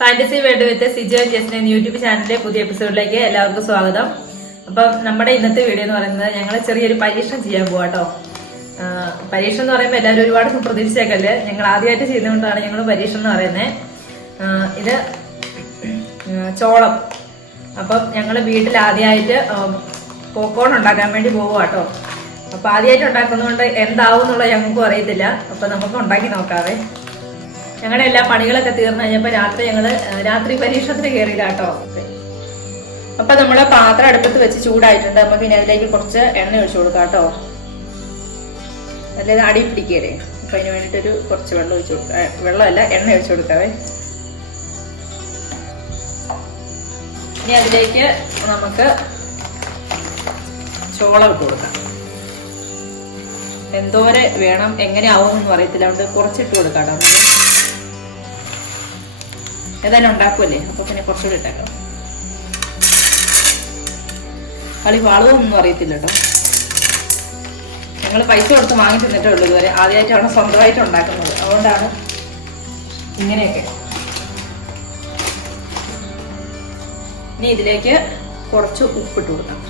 Fantasy world with Sijo jesna എന്ന YouTube ചാനലിലെ പുതിയ എപ്പിസോഡിലേക്ക് എല്ലാവർക്കും സ്വാഗതം. അപ്പം നമ്മുടെ ഇന്നത്തെ വീഡിയോ എന്ന് പറയുന്നത് ഞങ്ങൾ ചെറിയൊരു പരീക്ഷണം ചെയ്യാൻ പോവാട്ടോ. പരീക്ഷണം എന്ന് പറയുമ്പോൾ എല്ലാവരും ഒരുപാട് പ്രതീക്ഷിച്ചേക്കല്ലേ, ഞങ്ങൾ ആദ്യമായിട്ട് ചെയ്യുന്നതുകൊണ്ടാണ് ഞങ്ങൾ പരീക്ഷണം എന്ന് പറയുന്നത്. ഇത് ചോളം. അപ്പം ഞങ്ങൾ വീട്ടിൽ ആദ്യമായിട്ട് പോപ്കോൺ ഉണ്ടാക്കാൻ വേണ്ടി പോവുക. അപ്പൊ ആദ്യമായിട്ട് ഉണ്ടാക്കുന്നതുകൊണ്ട് എന്താവും എന്നുള്ളത് ഞങ്ങൾക്കും അറിയത്തില്ല. അപ്പൊ നമുക്ക് ഉണ്ടാക്കി നോക്കാവേ. ഞങ്ങളുടെ എല്ലാ പണികളൊക്കെ തീർന്നു കഴിഞ്ഞപ്പോ രാത്രി പരീക്ഷണത്തിന് കയറിയില്ലാട്ടോ. അപ്പൊ നമ്മള് പാത്രം അടുപ്പത്ത് വെച്ച് ചൂടായിട്ടുണ്ട്. നമുക്ക് ഇനി അതിലേക്ക് കുറച്ച് എണ്ണ ഒഴിച്ചു കൊടുക്കാം കേട്ടോ. അതായത് അടി പിടിക്കല്ലേ. അപ്പൊ അതിന് വേണ്ടിട്ടൊരു കുറച്ച് വെള്ളം ഒഴിച്ചു കൊടുക്കാം. വെള്ളമല്ല, എണ്ണ ഒഴിച്ചു കൊടുക്കാവേ. ഇനി അതിലേക്ക് നമുക്ക് ചോളം ഇട്ട് കൊടുക്കാം. എന്തോരെ വേണം എങ്ങനെ ആവുമെന്നൊന്നും അറിയത്തില്ല, അതുകൊണ്ട് കുറച്ചിട്ട് കൊടുക്കാം കേട്ടോ. ഏതായാലും ഉണ്ടാക്കുമല്ലേ, അപ്പൊ പിന്നെ കുറച്ചുകൂടി ഇട്ടേക്കാം. കളി വാളുവൊന്നും അറിയത്തില്ല കേട്ടോ. ഞങ്ങൾ പൈസ കൊടുത്ത് വാങ്ങി തിന്നിട്ടേ ഉള്ളൂ ഇതുവരെ. ആദ്യമായിട്ടാണ് സ്വന്തമായിട്ട് ഉണ്ടാക്കുന്നത്, അതുകൊണ്ടാണ് ഇങ്ങനെയൊക്കെ. ഇനി ഇതിലേക്ക് കുറച്ച് ഉപ്പിട്ട് കൊടുക്കാം.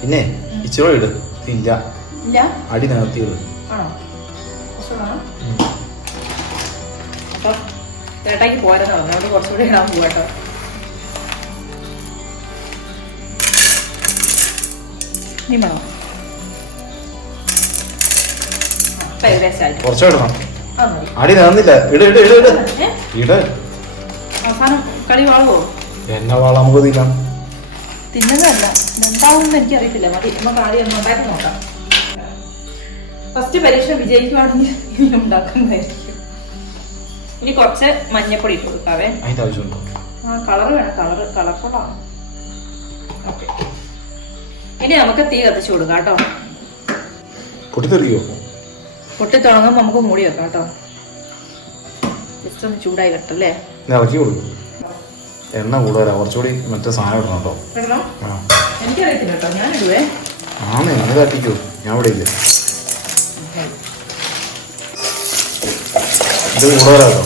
പിന്നെ ഇച്ചിരി ഇട്. ഇല്ല ഇല്ല, അടി നികത്തി ഇട്. ആണോ? അപ്പൊ ചേട്ടാക്കി പോരെന്ന് പറഞ്ഞു, അവിടെ കുറച്ചുകൂടി ഇടാൻ പോവാട്ടോ. നീ വേണോ? കുറച്ചിടണം. അടി നികന്നില്ല. ഇട് ഇട് ഇട് ഇട് ഇട്. അവസാനം കളി വാളുവോ? എന്നെ വാള നമുക്ക് തിന്നാം. തിന്നതല്ല, എന്താവുമെന്ന് എനിക്കറിയത്തില്ല. മതി, നമുക്ക് ആദ്യം ഒന്ന് ഉണ്ടാക്കി നോക്കാം. ഫസ്റ്റ് പരീക്ഷ വിജയിക്കുവാണെങ്കിൽ ഉണ്ടാക്കുന്നതായിരിക്കും. ഇനി കുറച്ച് മഞ്ഞപ്പൊടി ഇട്ട് കൊടുക്കാവേ. അതിന്റെ ആവശ്യമുണ്ടോ? ആ, കളർ വേണം. കളർഫുള്ളാണ്. ഓക്കെ, ഇനി നമുക്ക് തീ കത്തിച്ചു കൊടുക്കാം കേട്ടോ. പൊട്ടിത്തെറിയോ? പൊട്ടി തുടങ്ങുമ്പോൾ നമുക്ക് മൂടി വെക്കാം കേട്ടോ. ജസ്റ്റ് ഒന്ന് ചൂടായി കട്ടല്ലേ. ഇറക്കി കൊടുക്കും. എണ്ണ കൂടുതലാ, കുറച്ചുകൂടി മറ്റേ സാധനം ഇടണം കേട്ടോ. ഇടണം? എനിക്കറിയത്തില്ല കേട്ടോ, ഞാൻ ഇടുവേ. ആണേ, നീ തട്ടിക്കോ, ഞാൻ ഇവിടെ ഇല്ല. ഇത് കൂടുതലാട്ടോ.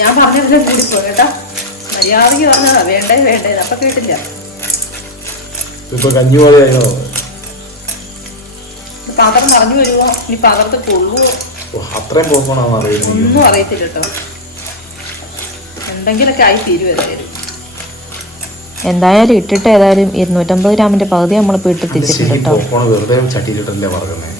ഞാൻ പറഞ്ഞതിലും കൂടിപ്പോ കേട്ടാ. മര്യാദക്ക് പറഞ്ഞതാ, വേണ്ടേ അപ്പൊ കേട്ടില്ല. ഇപ്പൊ കഞ്ഞി പോലെ ആയോ? പാത്രം നിറഞ്ഞു വരുമോ, ഇനി പാത്രത്തിൽ കൊള്ളുവോ, അത്രയും പോകണമെന്ന് അറിയുന്നു. ഒന്നും അറിയത്തില്ല കേട്ടോ. എന്തെങ്കിലൊക്കെ ആയി തീരുവരും. എന്തായാലും ഇട്ടിട്ട് ഏതായാലും 250 ഗ്രാമിന്റെ പകുതി നമ്മളിപ്പോ ഇട്ട് തിരിച്ചിട്ടുണ്ട് കേട്ടോ. വെറുതെ ചട്ടിയിലിട്ടല്ലേ പറഞ്ഞേ.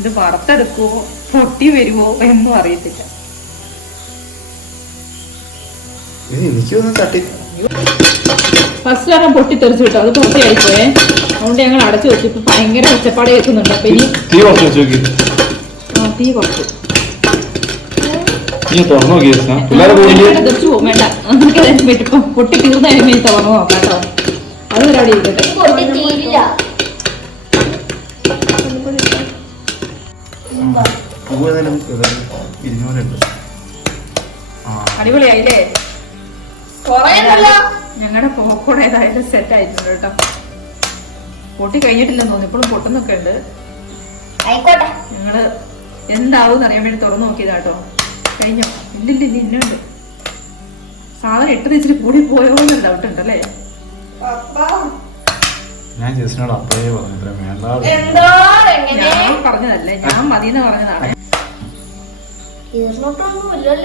ഇത് വറുത്തെടുക്കുവോ പൊട്ടി വരുവോ എന്നും അറിയത്തില്ല. എനിക്കൊന്നും തട്ടി ഫസ്റ്റ് കാരണം പൊട്ടിത്തെറിച്ചു കിട്ടും, അത് പൊട്ടിയായിപ്പോയെ. അതുകൊണ്ട് ഞങ്ങൾ അടച്ചു വെച്ചു. ഇപ്പൊ ഭയങ്കര ഒച്ചപ്പാട് കേൾക്കുന്നുണ്ട്. അപ്പൊ ഇനി തീ കുറച്ചു തെറിച്ചു പോകും. വേണ്ട, നമുക്ക് ഇപ്പം പൊട്ടി തീർന്ന കഴിഞ്ഞ് തുറന്നു നോക്കാം കേട്ടോ. അത് ഒരാടെ ഇരിക്കട്ടെ. അടിപൊളിയായില്ലേ? ഞങ്ങളുടെ പോപ്കോൺ ഏതായാലും സെറ്റ് ആയിട്ടുണ്ട് കേട്ടോ. പൊട്ടി കഴിഞ്ഞിട്ടില്ലെന്ന് തോന്നുന്നു, ഇപ്പോഴും പൊട്ടുന്നൊക്കെ ഉണ്ട്. ഞങ്ങള് എന്താവും അറിയാൻ വേണ്ടി തുറന്നു നോക്കിയതാട്ടോ. കഴിഞ്ഞോ? ഇല്ലില്ല, ഇന്നുണ്ട്. സാധനം ഇട്ട് വെച്ചിട്ട് കൂടി പോയോ എന്നൊരു ഡൗട്ട് ഉണ്ടല്ലേ. ഞാൻ ജസ്റ്റിനോട് അപ്പഴേ ഞാൻ പറഞ്ഞതല്ലേ, ഞാൻ മതിന്ന് പറഞ്ഞതാണ്.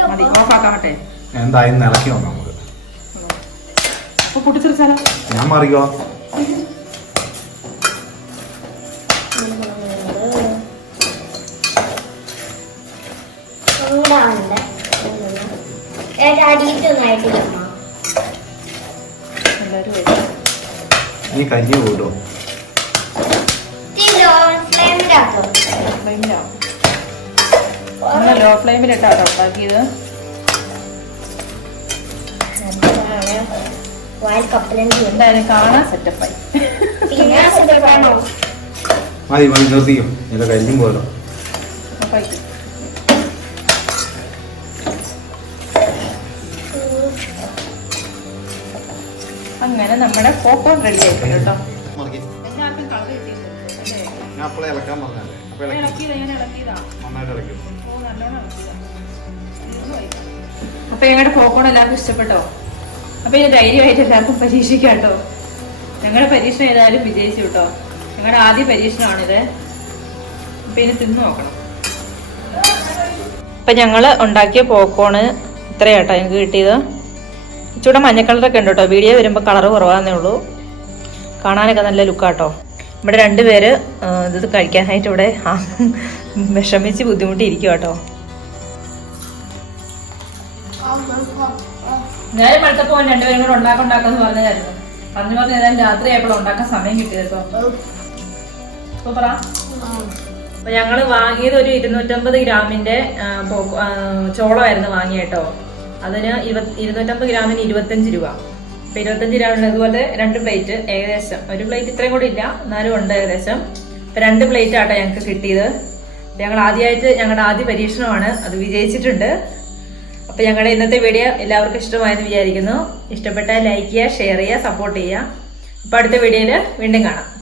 മതി, ഓഫാക്കാൻ പറ്റേ. എന്തായാലും ഇറക്കി നോക്കാം നമുക്ക്. അപ്പൊ പൊട്ടിച്ചെറിച്ചാലോ? ഞാൻ മാറിക്കോ. നീ കഞ്ഞി പോയിട്ടോ. ലോ ഫ്ലെയിമിലിട്ടാട്ടോ ഉണ്ടാക്കിയത്. എന്തായാലും കാണാൻ സെറ്റപ്പായി. മതി മതി, നിർത്തിക്കും. എന്റെ കരിഞ്ഞും പോലോ. അങ്ങനെ നമ്മുടെ പോപ്കോൺ റെഡി ആയിട്ടുണ്ട് കേട്ടോ. മതി. എല്ലാവർക്കും കളർ കിട്ടിയിട്ടുണ്ട് അല്ലേ? ഞാൻ അപ്പോഴേ ഇളക്കാൻ പറഞ്ഞല്ലേ. അപ്പോൾ ഇളക്കിയതാ, ഞാൻ ഇളക്കിയതാ. നന്നായിട്ട് ഇളക്കും. ഓ, നല്ലോണം ഇളക്കിയതാ. അപ്പൊ ഞങ്ങളുടെ പോപ്കോൺ എല്ലാവർക്കും ഇഷ്ടപ്പെട്ടോ? അപ്പൊ ഇത് ധൈര്യമായിട്ട് എല്ലാവർക്കും പരീക്ഷിക്കാം കേട്ടോ. ഞങ്ങളുടെ പരീക്ഷണം ഏതായാലും വിജയിച്ചു കേട്ടോ. ഞങ്ങളുടെ ആദ്യ പരീക്ഷണമാണിത്. അപ്പൊ ഇനി തിന്നു നോക്കണം. അപ്പൊ ഞങ്ങള് ഉണ്ടാക്കിയ പോപ്കോണ് ഇത്രയാട്ടോ ഞങ്ങൾക്ക് കിട്ടിയത്. ഇച്ചിരി മഞ്ഞ കളറൊക്കെ ഉണ്ട് കേട്ടോ. വീഡിയോ വരുമ്പോൾ കളർ കുറവാന്നേ ഉള്ളൂ. കാണാനൊക്കെ നല്ല ലുക്കാട്ടോ. ഇവിടെ രണ്ടുപേര് ഇത് കഴിക്കാനായിട്ട് ഇവിടെ വിഷമിച്ച് ബുദ്ധിമുട്ടിയിരിക്കും കേട്ടോ. നേരെ മടുത്തപ്പോ രണ്ടുപേരും കൂടെ ഉണ്ടാക്കാന്ന് പറഞ്ഞായിരുന്നു. പറഞ്ഞു പറഞ്ഞ ഏതായാലും രാത്രി ആയപ്പോൾ ഉണ്ടാക്കാൻ സമയം കിട്ടിയത് കേട്ടോ. പറ. അപ്പൊ ഞങ്ങള് വാങ്ങിയത് ഒരു 250 ഗ്രാമിന്റെ ചോളമായിരുന്നു വാങ്ങിയ കേട്ടോ. അതിന് 250 ഗ്രാമിന് 25 രൂപ. അപ്പൊ 25 ഗ്രാമിന് അതുപോലെ 2 പ്ലേറ്റ് ഏകദേശം. ഒരു പ്ലേറ്റ് ഇത്രയും കൂടി ഇല്ല, എന്നാലും ഉണ്ട് ഏകദേശം. അപ്പൊ 2 പ്ലേറ്റ് ആട്ടോ ഞങ്ങൾക്ക് കിട്ടിയത്. ഞങ്ങൾ ആദ്യമായിട്ട് ഞങ്ങളുടെ ആദ്യ പരീക്ഷണമാണ്, അത് വിജയിച്ചിട്ടുണ്ട്. അപ്പൊ ഞങ്ങളുടെ ഇന്നത്തെ വീഡിയോ എല്ലാവർക്കും ഇഷ്ടമായെന്ന് വിചാരിക്കുന്നു. ഇഷ്ടപ്പെട്ടാൽ ലൈക്ക് ചെയ്യുക, ഷെയർ ചെയ്യുക, സപ്പോർട്ട് ചെയ്യുക. അപ്പൊ അടുത്ത വീഡിയോയില് വീണ്ടും കാണാം.